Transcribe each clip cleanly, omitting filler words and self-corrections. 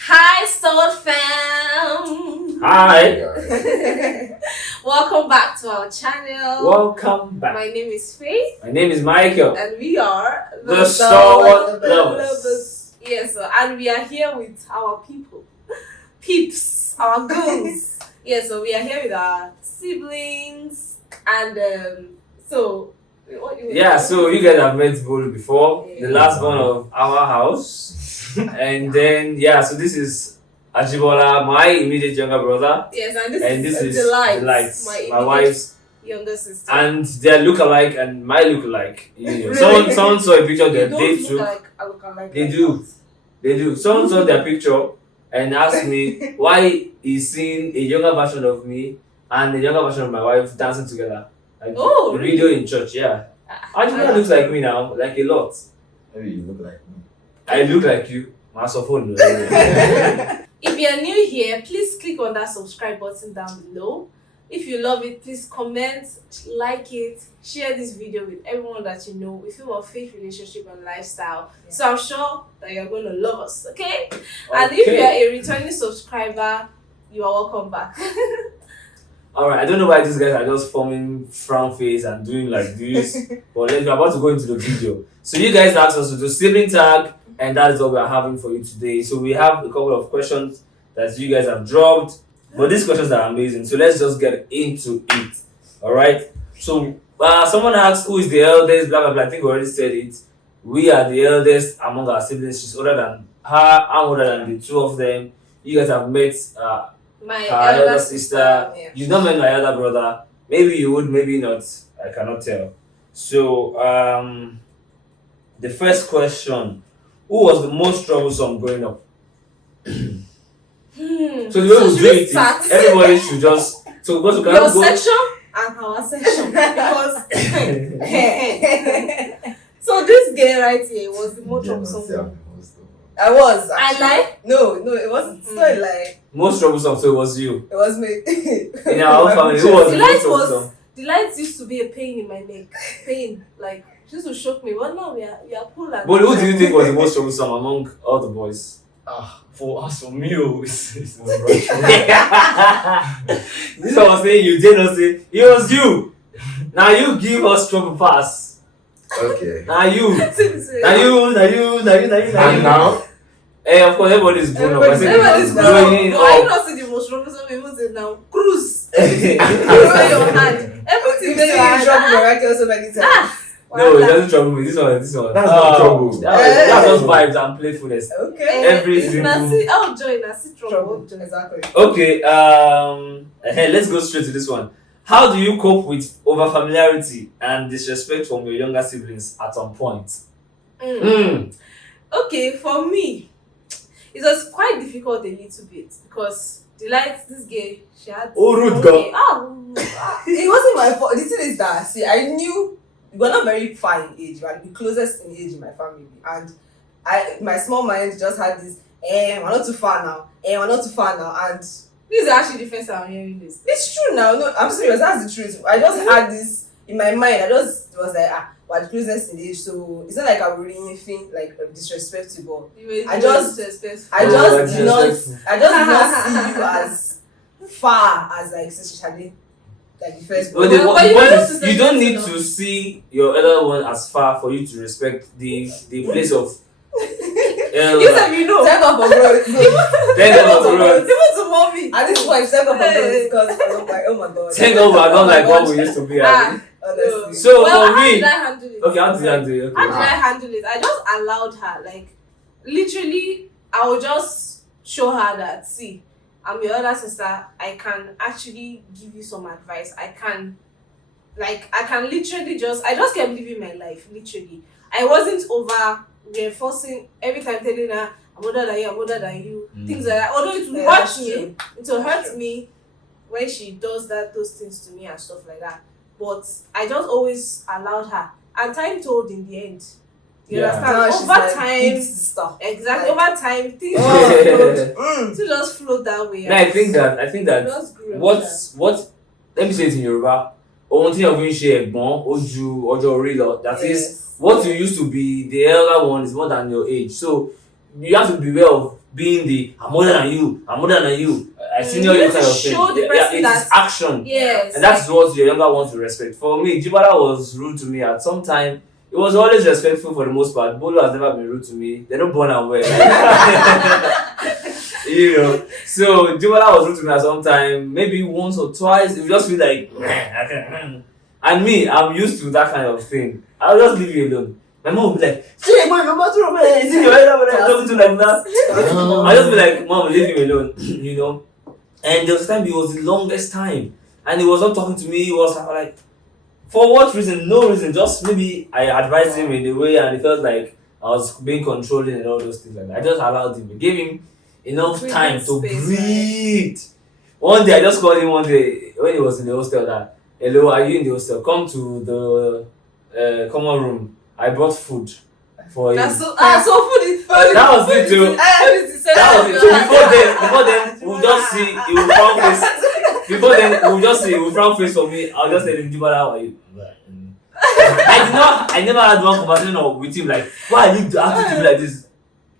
Hi, Stalwart Fam! Hi! Welcome back to our channel. Welcome back. My name is Faith. My name is Michael. And we are the Stalwart Lovers. Yes, and we are here with our people. Peeps, our goons. Yes, so we are here with our siblings. And so you guys have met Bull before. The last one of our house. And then, so this is Ajibola, my immediate younger brother. Yes, and this is Delight, my wife's younger sister. And their look-alike and my look-alike. You know, someone saw a picture of their date too. They do. Someone saw their picture and asked me why he's seeing a younger version of me and a younger version of my wife dancing together. Like the video in church, yeah. Ajibola looks like me now, like a lot. Maybe you look like me. I look like you. My phone. If you're new here, please click on that subscribe button down below. If you love it, please comment, like it, share this video with everyone that you know. We feel on faith, relationship, and lifestyle. Yeah. So I'm sure that you're going to love us, okay? And if you're a returning subscriber, you are welcome back. Alright, I don't know why these guys are just forming frown face and doing like this. But we're about to go into the video. So you guys asked us to do sibling tag, and that is what we are having for you today. So we have a couple of questions that you guys have dropped. But these questions are amazing. So let's just get into it. Alright? So someone asked who is the eldest, blah blah blah. I think we already said it. We are the eldest among our siblings. She's older than her, I'm older than the two of them. You guys have met my elder sister. Yeah. You've not met my elder brother. Maybe you would, maybe not. I cannot tell. So the first question: who was the most troublesome growing up? So the way we do it is everybody should just because we cannot your section and our section because so this girl right here was the most troublesome. I was. Actually. I lied? No, it wasn't. It's not like most troublesome. So it was you. It was me. In our own family, who was the most troublesome? The lights used to be a pain in my neck. Pain, like she used to shock me. Well, now we are cool. But who do you think was the most troublesome among all the boys? For us, for me, it's this one was saying you did not say it was you. Now you give us trouble pass. Okay. Now you. And now? Of course, everybody's grown up. Everybody's grown up. Why you not see the most troublesome people say now? Cruise. Cruise on your hand. Everything there. You trouble miraculous so many times. No, it doesn't trouble me. This one. That's not trouble. That's just vibes and playfulness. Okay. Every single. I'll join. I see trouble. Exactly. Okay. Let's go straight to this one. How do you cope with overfamiliarity and disrespect from your younger siblings at some point? Okay, for me, it was quite difficult a little bit because this girl, she had. Rude girl. It wasn't my fault. The thing is that I knew. We were not very far in age, right? The closest in age in my family, and my small mind just had this. We're not too far now. And this is actually the first time I'm hearing this. It's true now. No, I'm serious. That's the truth. I just had this in my mind. I just was like, we're the closest in age, so it's not like I would anything like disrespectful. I just did not see you as far as like Sister Shadi. Like the first but the point is, you don't need to see your elder one as far for you to respect the place of elder. You said you know. Thank God for growth. Thank God for growth. Even to mommy. At this point, thank God for growth because I'm like, oh my God. Thank God we're not like what we used to be. Honestly. So for me, how did I handle it? Okay, how did you handle it? Okay. How did I handle it? I just allowed her. Like literally, I would just show her that see. I'm your elder sister. I can actually give you some advice. I can literally I just kept living my life. Literally, I wasn't over reinforcing every time telling her I'm older than you, things like that. Although it will hurt me, it will hurt me when she does those things to me and stuff like that. But I just always allowed her, and time told in the end. You understand? Over time, stuff. Exactly. Over time, things just float that way. No, I think that what let me say it in Yoruba. Ohun tí ọ̀gbìn ṣe ẹ̀gbọ́n ojú ọjọ́ orí lọ. That is what you used to be. The elder one is more than your age, so you have to be aware of being the I'm older than you, I senior you kind of thing. Show the person it is action. Yes. And that's what your younger ones will respect. For me, Jibala was rude to me at some time. He was always respectful for the most part. Bolo has never been rude to me. They're not born and well. So Jibala was rude to me at some time. Maybe once or twice. It would just feel like, and me, I'm used to that kind of thing. I'll just leave you alone. My mom will be like, "Hey, boy, your bathroom, man. Is it your head over there? Talking to like that." I just be like, "Mom, leave him alone," And there was time, it was the longest time, and he was not talking to me. He was like, for what reason? No reason. Just maybe I advised him in a way, and he felt like I was being controlling and all those things like that. I just allowed him, gave him enough time to breathe. One day, I just called him one day when he was in the hostel that, "Hello, are you in the hostel? Come to the common room. I brought food for you." So food is That was it too. That was it. So before then, we'll just see, he will frown face. Before then, we'll just see, he will frown face for me. I'll just tell him, "Jibala, how are you?" I never had one conversation with him like, "Why you have to do like this?"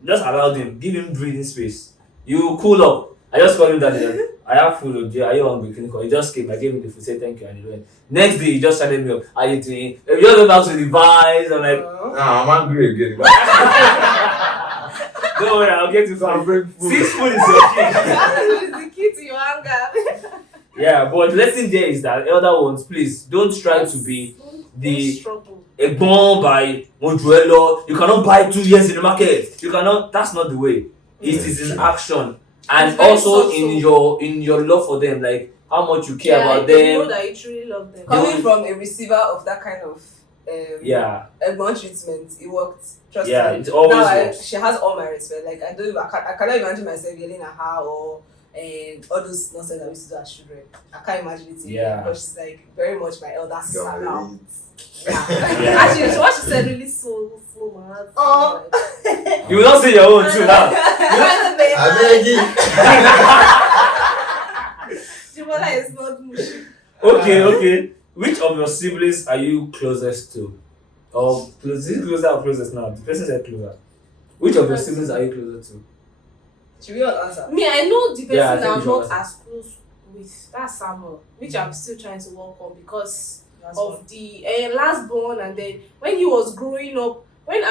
Just allowed him, give him breathing space. You cool up. I just called him that day. "I have food, okay? Are you hungry?" Clinical. He just came. I gave him the food. Said thank you, and he went. Next day, he just started me up. "Are you doing? If you just go back to the vibes," I'm like, I'm angry again. "Don't worry, I'll get you some Bring food. Since food is your key." Food is the key to your anger. Yeah, but the lesson there is that elder ones, please don't try to be the struggle. Egbon by Mojuelo. You cannot buy 2 years in the market. You cannot. That's not the way. It is in action, and It's very also subtle. in your love for them, like how much you care about they know them. that you truly love them. Coming from a receiver of that kind of Yeah, Egbon treatment, it worked. Trust yeah, me. it always Now works. she has all my respect. Like I cannot imagine myself yelling at her or all those nonsense that we used to do as children. I can't imagine it. Yeah. Because she's like very much my elder sister now. Yeah. Yeah. Actually, what she said really so my heart. Oh. You will not say your own too now. I beg you. Jibala is not mushy. Okay. Which of your siblings are you closest to? Or is it closer or closest now? The person said closer. Which of your siblings are you closer to? Should we all answer? Me, I know the person Yeah, I that think I'm you should not answer. as close with. That's Samuel, which I'm still trying to work on because of the last born, and then when he was growing up, when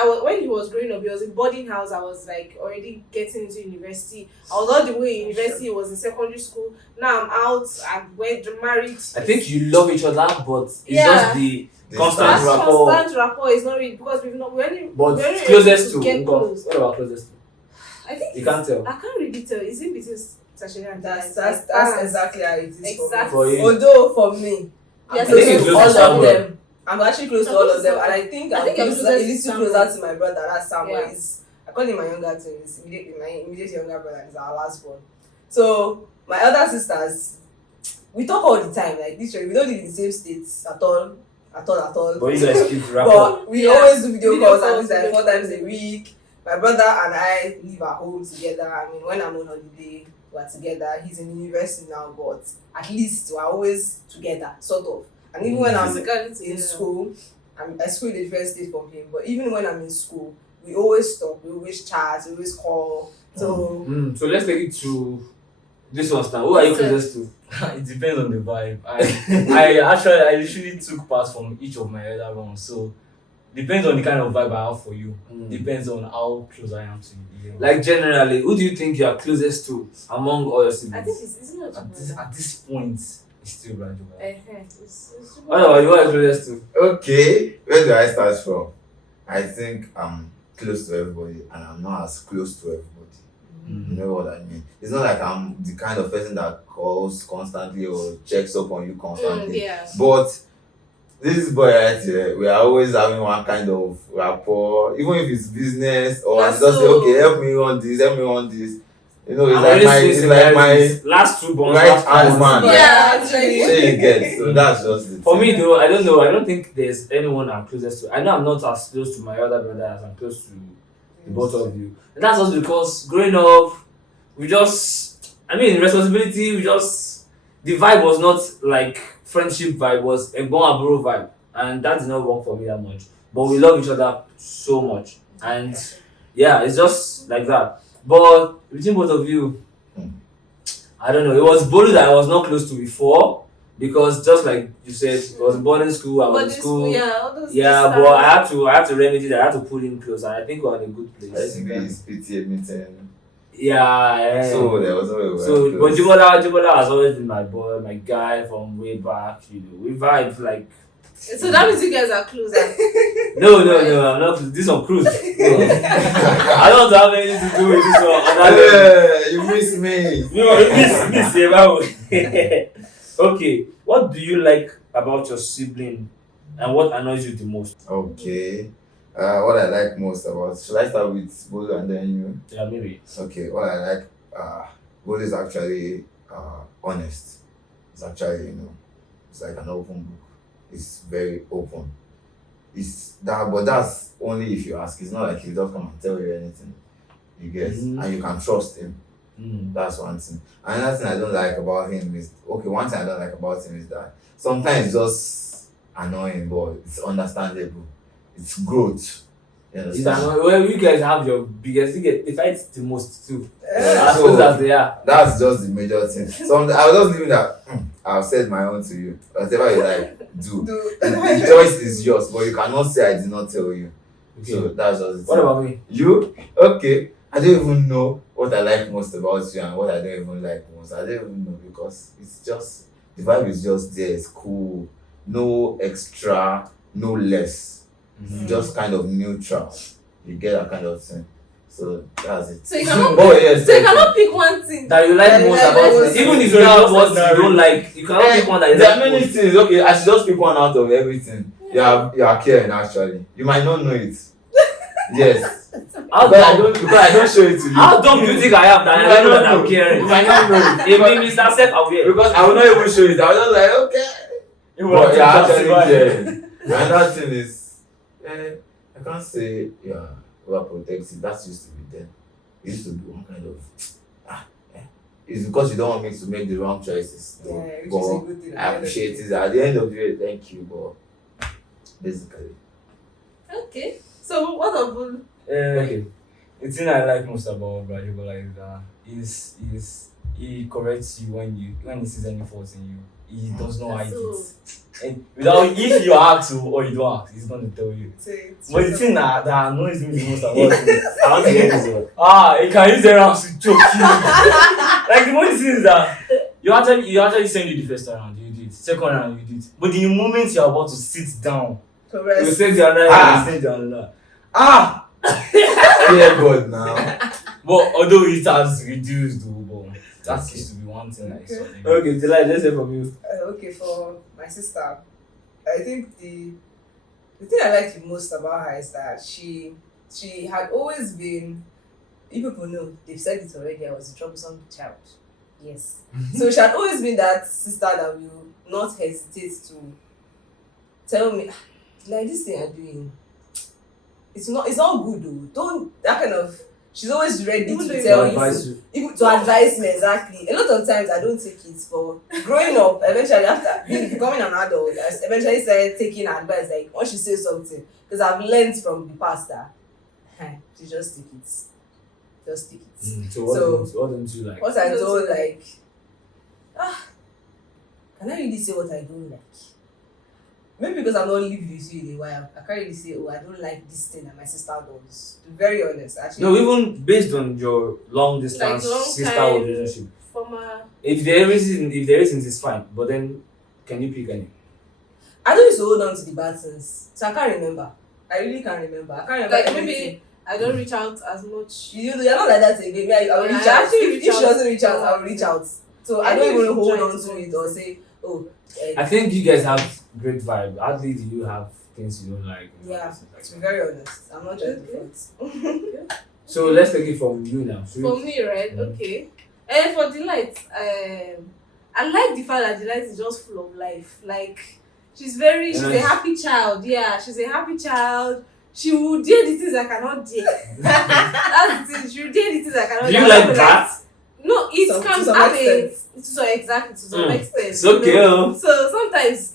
he was growing up, he was in boarding house. I was like already getting into university. I was all the way in university. He was in secondary school. Now I'm out. We're married. I think you love each other, but it's Yeah. just the constant That's rapport. constant rapport is not really because we've not when But we're closest able to get close. what about closest to? I think You it's- can't tell. I can't really tell. Is it between Sashina and That's Delight? exactly how it is Exactly. For you. Although for me, I'm Yes, close I think it's to close all to of Samuel. them. I'm actually close to all of them, and I think I I'm think I'm close, a closest to little Samuel. closer to my brother. That's Samuel. Yeah. I call him my younger twin. My immediate younger brother is our last born. So my elder sisters, we talk all the time. Like literally, we don't live in the same states at all. But you guys keep rapport. But we Yeah. always do video Video calls at calls, least like video 4 times a week. My brother and I live at home together. I mean, when I'm on holiday, we're together. He's in university now, but at least we're always together, sort of. And even when I'm Physically in together. school, I school in a different state from him, but even when I'm in school, we always talk, we always chat, we always call. So So let's take it to this one now. Who are you closest to? It depends on the vibe. I usually took parts from each of my other rounds, so depends on the kind of vibe I have for you. Depends on how close I am to you. Like generally, who do you think you are closest to among all your I think siblings? it's not. At this point, it's still right over. What about you? Who are you closest to? Okay, where do I start from? I think I'm close to everybody, and I'm not as close to everybody. You know what I mean? It's not like I'm the kind of person that calls constantly or checks up on you constantly. Yeah. But this boy right here, we are always having one kind of rapport, even if it's business or I That's just say, so- okay, help me on this. You know, I'm it's already it's saying like my similarities. Last two bonds. right last hand two man. bonds. Yeah, say you get. So that's just it. For me though, I don't know. I don't think there's anyone I'm closest to. I know I'm not as close to my other brother as I'm close to the both of you. And that's just because growing up, responsibility, the vibe was not like friendship vibe, was a bon abro vibe. And that did not work for me that much. But we love each other so much. And yeah, it's just like that. But between both of you, I don't know. It was Bolu that I was not close to before because just like you said, it was boarding school. I was in school. All those Yeah, but I had to remedy that. I had to pull him close, and I think we're in a good I place. think it's PTA meeting. Yeah. So there was always So, but Jibola has always been my boy, my guy from way back. You know, we vibe like. So that means you guys are closer. No, I'm not. This on cruise. No. I don't have anything to do with this one. Yeah, you miss me. No, miss you. Okay, what do you like about your sibling, and what annoys you the most? Okay. What I like most about, should I start with Bolu and then you? Yeah, maybe. Okay, what I like, Bolu is actually honest. It's actually, it's like an open book. It's very open. It's that, but that's only if you ask. It's not like he'll just come and tell you anything. You get, and you can trust him. That's one thing. Another thing I don't like about him is, one thing I don't like about him is that sometimes it's just annoying, but it's understandable. It's growth. You It's understand? annoying. Well, you guys have your biggest. They fight the most too. Yeah. As close as they are. That's just the major thing. So I was just leaving that. I've said my own to you. Whatever you like, do. The choice is yours, but you cannot say I did not tell you. Okay. So that's just it. What about me? You? Okay. I don't even know what I like most about you and what I don't even like most. I don't even know because it's just the vibe is just there. It's cool. No extra, no less. Just kind of neutral. You get that kind of thing. So that's it. So you cannot. Yes. So you cannot pick one thing. That you like most about it. Even if you have what you don't like, you cannot pick one that you There like are many most. things. Okay, I should just pick one out of everything. You are caring actually. You might not know it. Yes. How But I dumb, don't show it to you. how dumb do you think I am that You I might know not that I'm know. caring? You might not know it. If me Mr. Self-aware. Because I will not even show it. I was just like, okay. But you're actually caring. Another thing is, I can't say overprotective. That's used to be there. It used to be one kind of it's because you don't want me to make the wrong choices. Yeah, which is a But good thing. I appreciate it. At the end of the day, thank you. But basically, Okay. So what about Okay. The thing I like most about Brajibola is that is he corrects you when he sees any fault in you. He does not hide So- it. And without if you ask to or you don't ask, he's gonna tell you. But the thing that annoys me the most about him, I want to hear this one. he can use their arms to choke you. Like the only thing is that you actually send you the first round, you did. Second round, you did. But the moment you're about to sit down, Correct. You say the other, you you say the other. fear God now. But although it has reduced, though, but that used to be one thing I saw. Okay, Delight, let's hear from you. Okay, for my sister, I think the thing I like the most about her is that she had always been. You people know they've said it already. I was a troublesome child. Yes. So she had always been that sister that will not hesitate to tell me, like this thing you're doing. It's not good though. Don't that kind of. She's always ready Even to though tell you advise you. Even to advise me exactly. A lot of times I don't take it, but growing up, eventually after becoming an adult, I eventually started taking advice. Like once she says something, because I've learned from the past that she just take it, just take it. So what don't you like? What I don't like, can I really say what I don't like? Maybe because I'm not lived with you in a while, I can't really say, oh, I don't like this thing that my sister does. To be very honest, actually. No, even based on your long distance Like long sisterhood time relationship. former? If there isn't, it's fine. But then, can you pick any? I don't used to hold on to the bad things, so I can't remember. I really can't remember. I can't remember. Like everything. maybe I don't reach out as much. You're not like that again. Me, I will Yeah, reach I out. actually If reach she out. doesn't reach out, I will reach out. So I don't even even hold try on to to do it it. or say, oh, I think you guys have great vibe. Hardly do you have things you don't like. yeah. To be very honest, I'm not trying to front. So let's take it from you now. So For me, right? Okay. And for Delight, I like the fact that Delight is just full of life. Like she's a happy child. Yeah, she's a happy child. She will dare the things I cannot dare. That's the thing. She will dare the things I cannot do dare. you like that? No, it To can some have extent. exactly to some extent. It's okay. You know? So sometimes,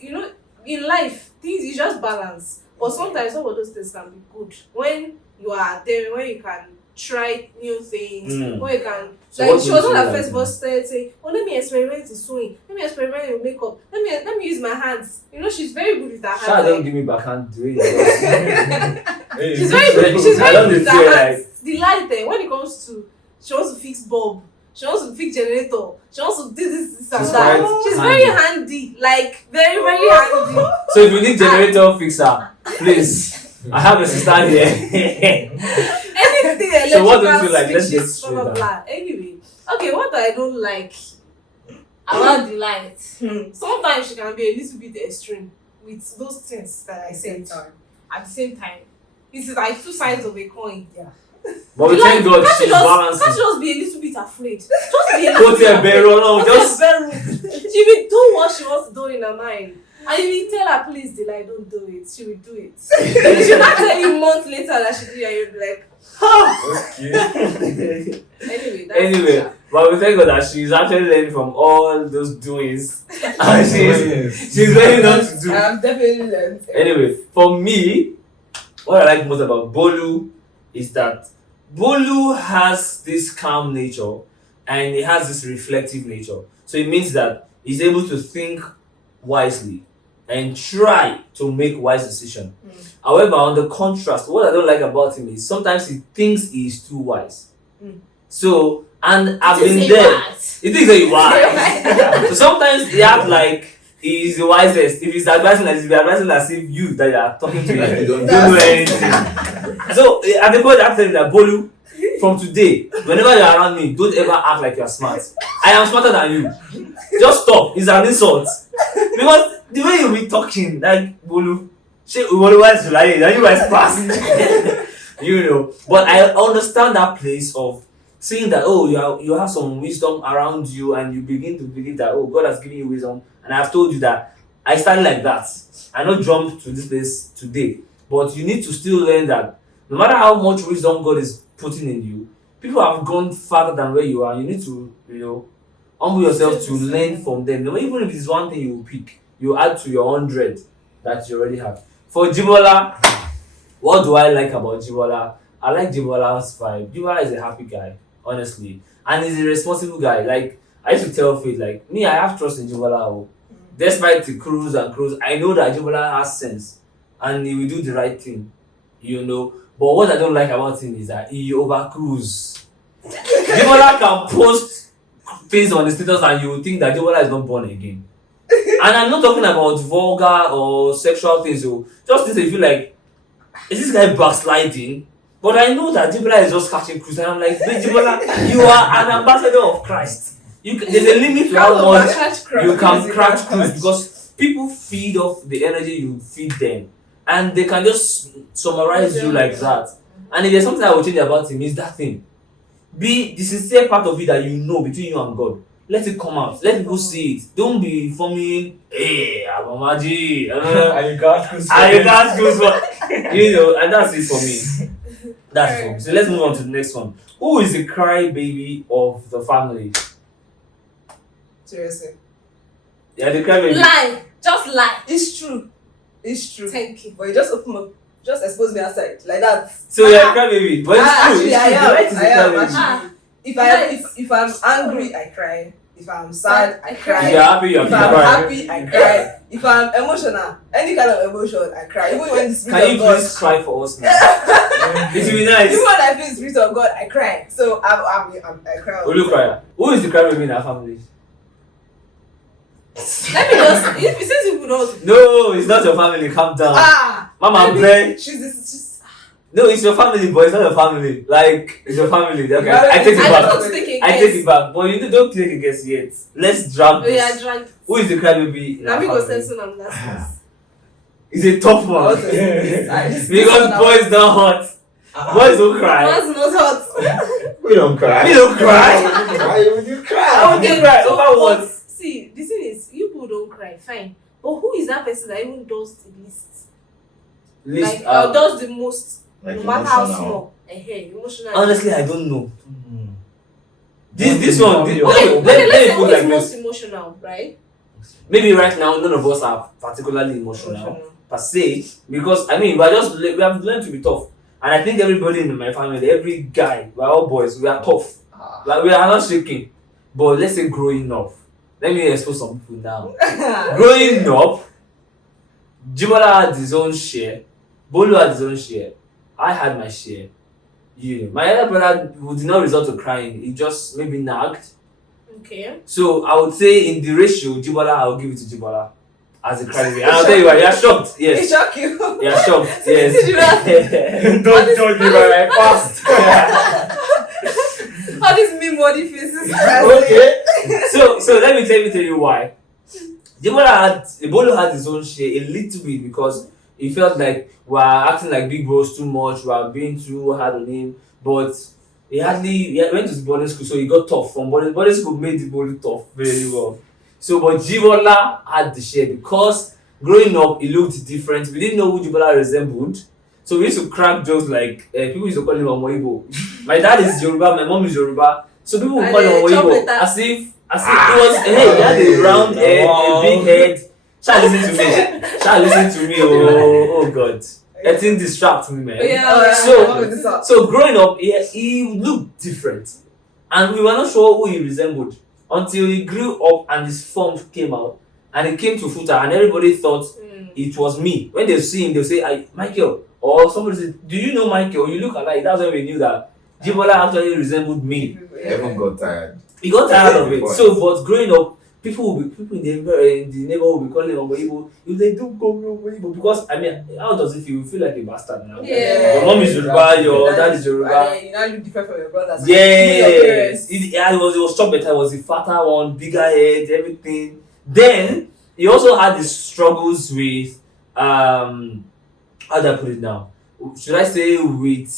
in life, things you just balance. But sometimes some of those things can be good when you are there, when you can try new things. Where you can So like what she makes was you not like at first but started saying, oh let me experiment in sewing, let me experiment in makeup, let me use my hands. You know, she's very good with her hands. Sha don't Like, give me backhand doing she's very good with I don't her feel hands. The light when it comes to she wants to fix bulb, she wants to fix generator, she wants to do this and She's that. quite She's handy. very handy, like very very handy. So if you need generator fixer, please, I have a sister here. Anything So what electrical don't you like? Let's get switches, blah straight blah down. blah. Anyway, okay, what I don't like about the light. Sometimes she can be a little bit extreme with those things that I said. At the same time, it's like two sides of a coin. Yeah. But we The thank light, God can't she's you just balancing. just be a little bit afraid? Just be a Go little to a bit barrel, no, just She will do what she wants to do in her mind. And you will tell her, please, Delight, don't do it. She will do it. She will not tell you months later that she did it, and you'll be like, Okay. anyway, that's Anyway, but we thank God that she's actually learning from all those doings. And she's learning not to do. I have definitely learned. Anyway, for me, what I like most about Bolu is that Bolu has this calm nature and he has this reflective nature. So it means that he's able to think wisely and try to make wise decisions. However, on the contrast, what I don't like about him is sometimes he thinks he is too wise. So, and I've been there. He thinks that he's wise. So sometimes he acts like he's the wisest. If he's advising, like he'll be advising as if you that you are talking to Like you don't don't do anything. So at the point I tell him that Bolu, from today, whenever you're around me, don't ever act like you're smart. I am smarter than you. Just stop. It's an insult. Because the way you be talking, like Bolu, Bolu wise like that you guys fast. You know. But I understand that place of seeing that you have some wisdom around you and you begin to believe that God has given you wisdom. And I've told you that I started like that. I not jumped to this place today. But you need to still learn that no matter how much wisdom God is putting in you, people have gone farther than where you are. You need to, humble yourself to learn from them. Even if it's one thing you pick, you add to your 100 that you already have. For Jibola, what do I like about Jibola? I like Jibola's vibe. Jibola is a happy guy, honestly. And he's a responsible guy. Like, I used to tell Faith, like, me, I have trust in Jibola. Despite the cruise, I know that Jibola has sense. And he will do the right thing, But what I don't like about him is that he overcruise. Jibola can post things on the status and you will think that Jibola is not born again. And I'm not talking about vulgar or sexual things. Just things that you feel like, is this guy backsliding? But I know that Jibola is just catching cruise. And I'm like, wait, Jibola, you are an ambassador of Christ. There's a limit to how much you can crash cruise because people feed off the energy you feed them. And they can just summarize you like that. And if there's something I will change about him, it's that thing. Be the sincere part of it that you know between you and God. Let it come out. Let people see it. Don't be forming, hey, Abamaji. And you can't choose. And that's it for me. That's it for me. So let's move on to the next one. Who is the crybaby of the family? Seriously. Yeah, the crybaby. Lie. Just lie. It's true. It's true. Thank you. But you just open up, just expose me outside like that. So you're a crybaby. But it's true. Actually, It's true. I The right is a am crybaby. actually. If I'm angry, I cry. If I'm sad, I cry. If you're happy, you're If I'm happy. happy, I cry. If I'm emotional, any kind of emotion, I cry. Even when the spirit Can you of God, please cry for us now? It will be nice. even when I feel the spirit of God, I cry. So I cry. Olu cry. Who is the crybaby in our family? Let me just, if it says you don't. No, it's not your family. Calm down. Mama, pray. She's No, it's your family, but it's not your family. Like, it's your family. Okay, I take it I back. just want to take a I guess. take it back. But you don't take a guess yet. Let's drag Oh yeah, this. drag. Who is the crybaby in Now our we go family? send soon and last. It's a tough one. Because boys don't hot. Boys don't cry. Man's not hot. We don't cry. We don't cry. Why would you cry? How would you cry? Over what? See, the thing is, you people don't cry, fine. But who is that person that even does the least? List, Like, or does the most, Like no matter how emotional. small? Emotional. honestly, I don't know. Mm. This one. Okay, Let let's me say who put is like most this. emotional, right? Maybe right now, none of us are particularly emotional per se, because we have learned to be tough. And I think everybody in my family, every guy, we're all boys, we are tough. Like we are not shaking. But let's say growing up. Let me expose some people now. Growing up, Jibola had his own share, Bolu had his own share, I had my share. You know, my elder brother did not resort to crying, he just maybe nagged. Okay. So I would say in the ratio, Jibola, I'll give it to Jibola as a crybaby. And I'll tell you why, you're shocked. It Yes. shocked you. You're shocked. Yes. Don't judge me by my past. All these meme body faces. Okay. So let me tell you why. Bolo had his own share a little bit because he felt like we're acting like big bros too much, we're being too hard on him. But he went to the boarding school, so he got tough from boarding school made the Bolo tough very well. So but Jibola had the share because growing up he looked different. We didn't know who Jibola resembled. So we used to crack jokes like people used to call him Omoibo. My dad is Yoruba, my mom is Yoruba. So people would call him Omoibo as if it was he had a round head, a big head. Shall listen to me. Oh God. I think distract me, man. Yeah. So growing up, he looked different. And we were not sure who he resembled until he grew up and his form came out. And he came to Futa and everybody thought it was me. When they see him, they'll say, Michael. Or somebody said, do you know Michael? You look alike. That's when we knew that Jibola actually resembled me. Everyone got tired. He got tired of it. So, but growing up, people in the neighborhood will be calling him Omoibo. If they don't call me Omoibo, because I mean, how does it feel? You feel like a bastard now. Yeah. Your mom is Yoruba, your dad is Yoruba. You now look different from your brothers. Yes. It was short better. It was the fatter one, bigger head, everything. Then he also had his struggles with how do I put it now? Should I say with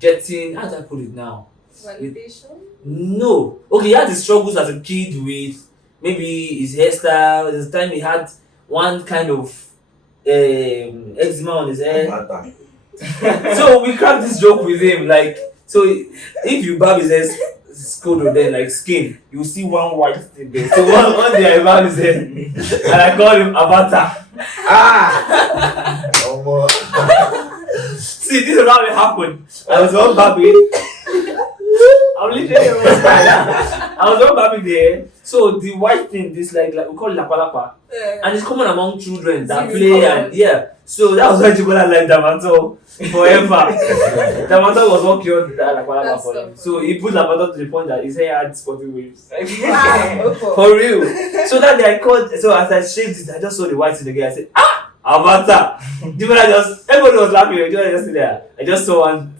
getting how do I put it now? Validation? No. Okay, he had his struggles as a kid with maybe his hairstyle. There's a time he had one kind of eczema on his head. So we cracked this joke with him, like, so if you barb his head scodo then like skin, you see one white thing there. So one day I barbed his head and I called him Avatar. See, this is how it happened. I was on barbing. I'm literally almost crying. I was on barbing there. So the white thing, this like we call it lapa lapa. And it's common among children that play and so that was why Jibola liked Damato forever. Damato was what cured that lapa lapa for him. So he put Damato to the point that his hair had spotty waves. For real. So that day I called, so as I shaved it, I just saw the white thing again. I said, Avatar! Jibola everybody was laughing. Jibola just there. I just saw one.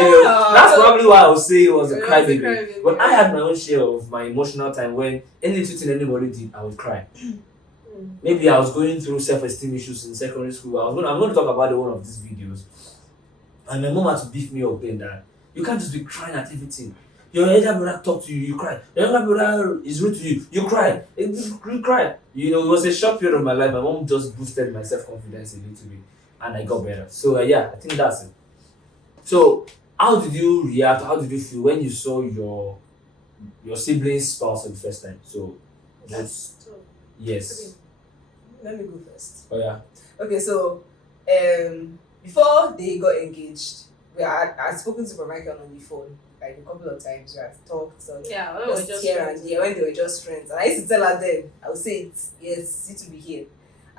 That's probably why I would say it was a crybaby. But I had my own share of my emotional time when anything anybody did, I would cry. Maybe I was going through self-esteem issues in secondary school. I'm going to talk about one of these videos. And my mom had to beef me up then that you can't just be crying at everything. Your elder brother talk to you, you cry. Your younger brother is rude to you, you cry. You cry. You know, it was a short period of my life. My mom just boosted my self-confidence a little bit. And I got better. So I think that's it. So how did you react? How did you feel when you saw your sibling's spouse for the first time? So yes. Let me go first. Oh yeah. Okay, so before they got engaged, I'd spoken to Michael on the phone like a couple of times. We had talked so just here and there when they were just friends. And I used to tell her then, I would say it, yes, you to be here.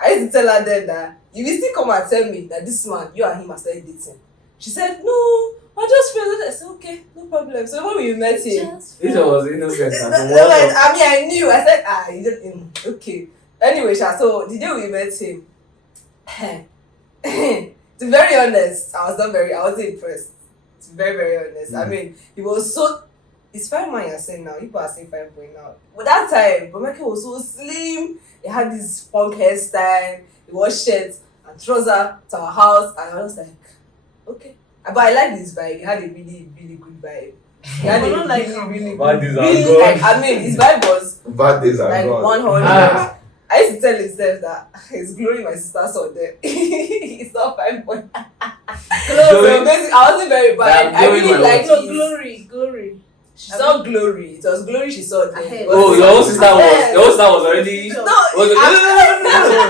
I used to tell her then that you will still come and tell me that this man, you and him are started dating. She said, no, I just feel it. I said, okay, no problem. So when we met him, this was innocent. I knew. I said, you just okay. Anyway, so the day we met him, to be very honest, I wasn't impressed. To be very, very honest. I mean, he was so, it's fine man you're saying now, people are saying fine boy now. But that time, Michael was so slim, he had this punk hairstyle, he wore shirts and trousers to our house, and I was like, okay. But I liked his vibe, he had a really, really good vibe. He had a really Bad days are really, gone. like, I mean, his vibe was Bad days are like gone. 100. I used to tell himself that his glory, my sister saw them. It's not 5 point. So basically, I wasn't very bad. I really liked his glory. She saw Glory. It was Glory she saw then. Ahead. Oh, your own sister Yes. was already. No, No.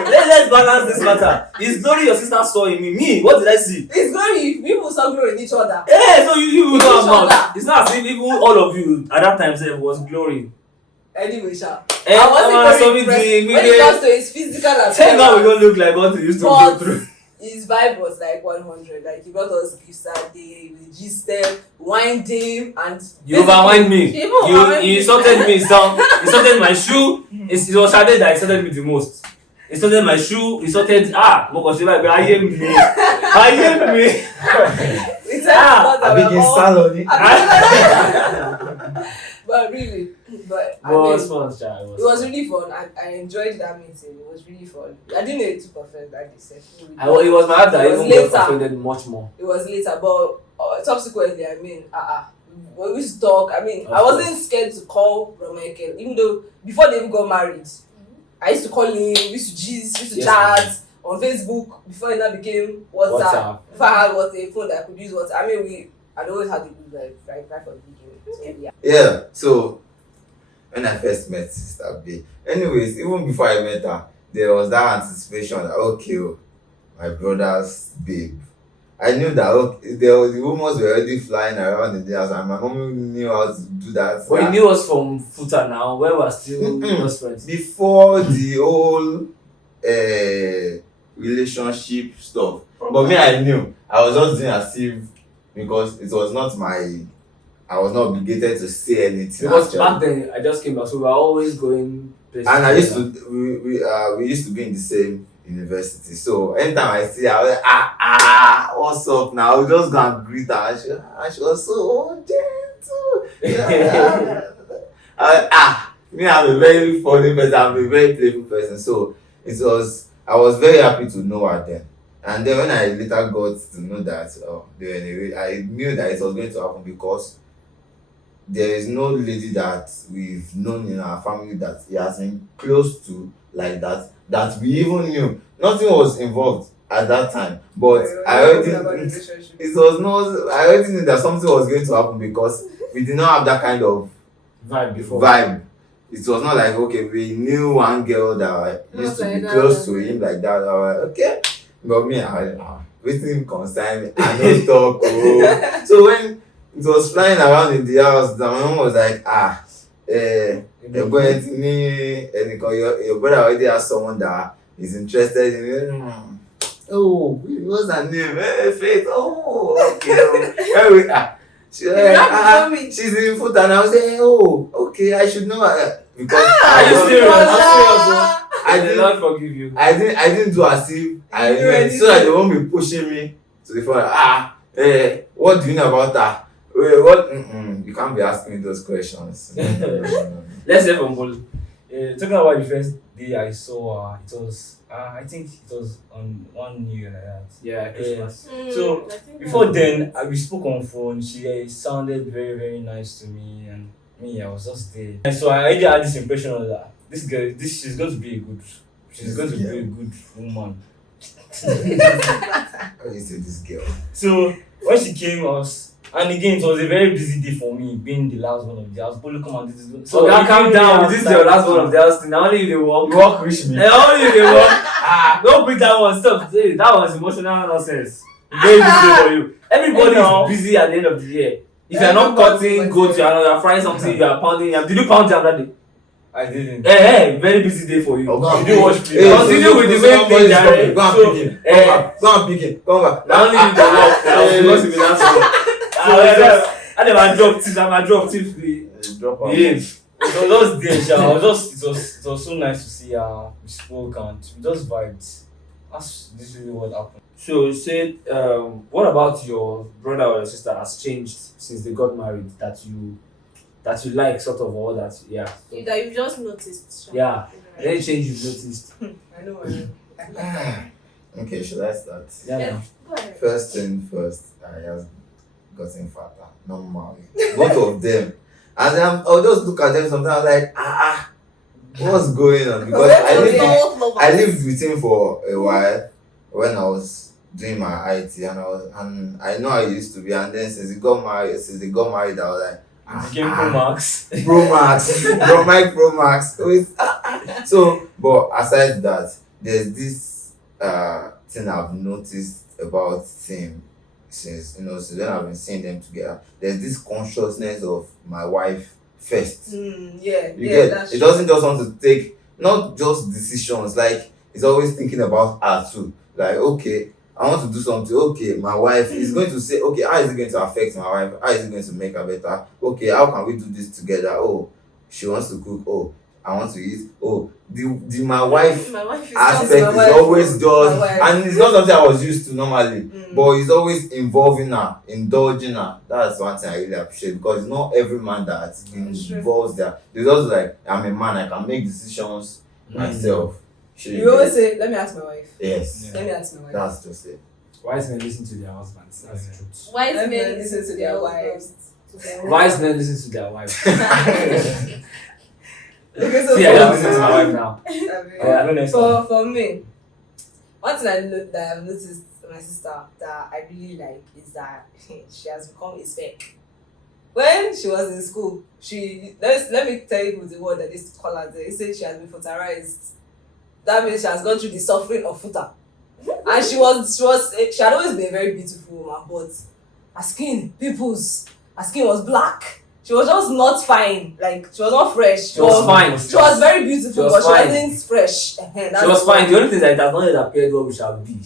Let's balance this matter. It's Glory your sister saw in me. Me, what did I see? it's Glory. People saw Glory in each other. Yeah, so you Each know about. other. It's not as if even all of you at that time said it was Glory. Anyway, Sha. Eh, I wasn't very something impressed doing, when it comes to his physical appearance. tell now we don't look like what we used to go But through. his vibe was like 100. Like he brought us gifts that day, we gisted, wined him, and You overwhelmed me. She even overwhelmed You me. insulted me, son. You insulted my shoe. It was Shade that insulted me the most. Insulted my shoe. Insulted Mokoshiba. I hear me. I hear me. we said that I we begin were all. salon. But really, but I It mean, was fun, Sha. it was really fun. I enjoyed that meeting. It was really fun. I didn't know it took offense that they said. It was my heart that It was even got later. offended much more. It was later, but subsequently, I mean, we used to talk. I mean, Of I wasn't scared to call Romichael, even though before they even got married, I used to call him. We used to gist, we used to Yes, chat on Facebook before it now became WhatsApp. WhatsApp. If I had a phone that I could use WhatsApp, I mean, I'd always had a good life, right from the beginning. So, yeah. Yeah, so when I first met Sister B, anyways, even before I met her, there was that anticipation that my brother's babe. I knew that the rumors were already flying around in the house, and my mom knew how to do that. But you knew us from Futa now, where we're still best friends. Before the whole relationship stuff. But me, I knew. I was just doing as if, because it was not I was not obligated to say anything. Because actually. back then, I just came back, so we were always going places. And I used together. to, we used to be in the same university. So anytime I see her, I was like, what's up now? I would just go and greet her. And she was so gentle. Yeah. Me, I'm a very funny person. I'm a very playful person. So I was very happy to know her then. And then when I later got to know that I knew that it was going to happen, because there is no lady that we've known in our family that he has been close to like that we even knew. Nothing was involved at that time, but I already knew that something was going to happen, because we did not have that kind of vibe before. It was not like, okay, we knew one girl that used to be close to him like that. I was like, okay. But me, everything concerned me. I don't talk. So when it was flying around in the house, the mom was like, your brother already has someone that is interested in it. Oh, what's her name? Faith. Oh, okay. She's in foot, and I was saying, oh, okay, I should know her. Because Are you serious? I did not forgive you. I didn't do as if I knew, so that they won't be pushing me to the front. What do you know about that? What? You can't be asking me those questions. Let's hear from Bolu. Talking about the first day I saw her, it was I think it was on one New Year like that. Yeah, Christmas. So before then, we spoke on phone. She sounded very, very nice to me, and me, I was just there. And so I already had this impression of that this girl, she's going to be a good woman. How do you say this girl? So when she came, and again, it was a very busy day for me, being the last one of the house. Bolu come and this. So now calm down. This is your last one of the house thing. Now only you dey walk. You walk reach me. Only you dey walk. Don't bring that one. Stop. That was emotional nonsense. Very busy for you. Everybody is busy at the end of the year. If you are not cutting goat, you are frying something, you are pounding yam. Did you pound yam that day? I didn't. Very busy day for you. You didn't watch me. Continue with the same thing, Jare. Go and pick him. Go and pick him. Come back. Now only you dey walk. I was supposed to be that one. I never drop tips. Behave. It was just there, it was so nice to see her. We spoke and we just vibed. That's literally what happened. So you said, what about your brother or your sister has changed since they got married that you like sort of, or that that you've just noticed. Yeah. Any change you've noticed? I know. Okay, should I start? Yeah. Go ahead. First thing first, I have gotten fatter. Normally, both of them. And I'll just look at them sometimes like, what's going on? Because I lived with him for a while when I was doing my IT, and I know how it used to be. And then since they got married, I was like, Became Pro Max. Pro Max, Pro Max. So, but aside that, there's this thing I've noticed about Tim since since when I've been seeing them together. There's this consciousness of my wife first. Yeah, You get that's it true. doesn't just want to take not just decisions, like it's always thinking about her too. Like, okay, I want to do something. Okay, my wife is going to say, okay, how is it going to affect my wife? How is it going to make her better? Okay, how can we do this together? Oh, she wants to cook. Oh, I want to eat. Oh, the my wife My wife is aspect my is wife, always my just, wife. and it's not something I was used to normally, Mm. but it's always involving her, indulging her. That's one thing I really appreciate, because it's not every man that involves there. There's also like, I'm a man, I can make decisions myself. You always say, let me ask my wife. Yes, Yeah. Let me ask my wife. that's just it. Wise men listen to their husbands. That's the truth. Wise Let men men listen to their wives. Wise men listen to their wives. Okay, so See, I don't listen to my wife now. For me, one thing that I've noticed with my sister that I really like is that she has become a spec. When she was in school, let me tell you the word that they call her. They said she has been futterized. That means she has gone through the suffering of futter. And she had always been a very beautiful woman, but her skin was black. She was just not fine. Like, she was not fresh. She was fine. She was very beautiful, She was but fine. she wasn't fresh. She was fine. The only thing is that it has not yet appeared what we shall be.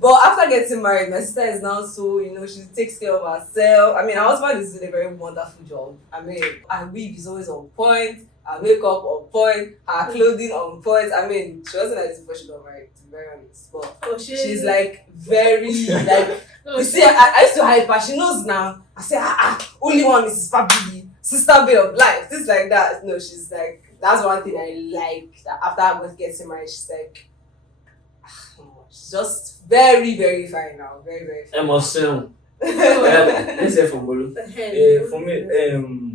But after getting married, my sister is now so, she takes care of herself. I mean, her husband is doing a very wonderful job. I mean, her wig is always on point, her makeup on point, her clothing on point. I mean, she wasn't like this before she got married, to be very honest. But she's like very, like, you see, I used to hype her. She knows now. I say, only one Mrs. Family, sister way of life, things like that. No, she's like, that's one thing I like. That after I was getting married, she's like, she's just very, very fine now. Very, very fine. Emotion. Let's say from Bolu. For me,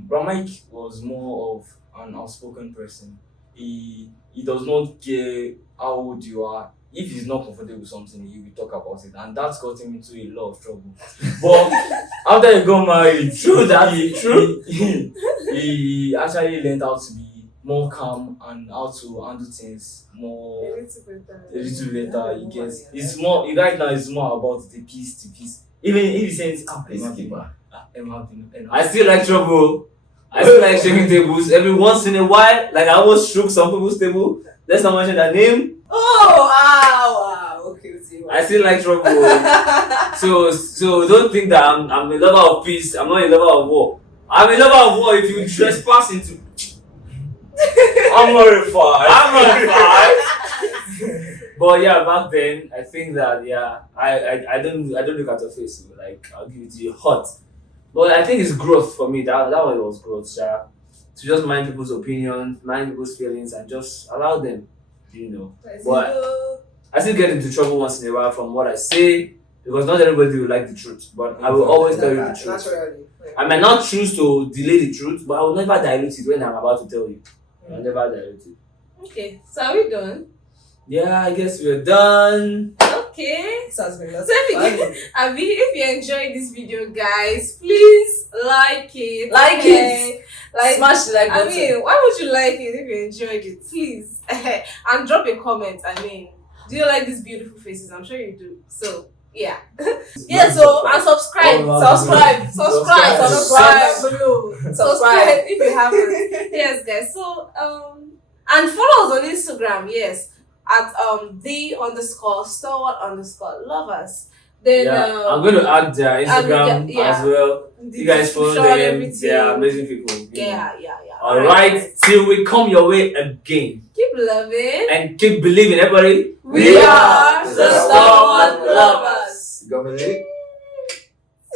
Bramike was more of an outspoken person. He does not care how old you are. If he's not comfortable with something, he will talk about it, and that's got him into a lot of trouble. But after he got married, he actually learned how to be more calm and how to handle things more a little better. He gets it's more right now. It's more about the peace. Even if he says, I still like trouble. I still like shaking tables. Every once in a while, like I almost shook some people's table. Let's not mention their name. Wow. Okay, I still like trouble. So don't think that I'm a lover of peace. I'm not a lover of war. I'm a lover of war if you trespass into. I'm not a But yeah, back then I think that I don't look at your face. Like I'll give it to you hot. But I think it's growth for me. That one was growth, yeah. To just mind people's opinions, mind people's feelings, and just allow them, But I still get into trouble once in a while from what I say, because not everybody will like the truth. But I will always tell you the truth. Naturally. I might not choose to delay the truth, but I will never dilute it when I'm about to tell you. I'll never dilute it. Okay, so are we done? Yeah, I guess we're done. Okay. So it's been lots So of fun. if you enjoyed this video, guys, please like it. Like it. Like, Smash the like button. I mean, why would you like it if you enjoyed it? Please. And drop a comment. I mean, do you like these beautiful faces? I'm sure you do. So, yeah. Yeah, so, and subscribe. Subscribe. Subscribe if you haven't. Yes, guys. So, and follow us on Instagram, yes. At _Stalwart_lovers. Then I'm going to add their Instagram as well. You guys follow them. They are amazing people. Yeah. Alright, till we come your way again. Keep loving and keep believing, everybody. We are the Stalwart Lovers. You got me?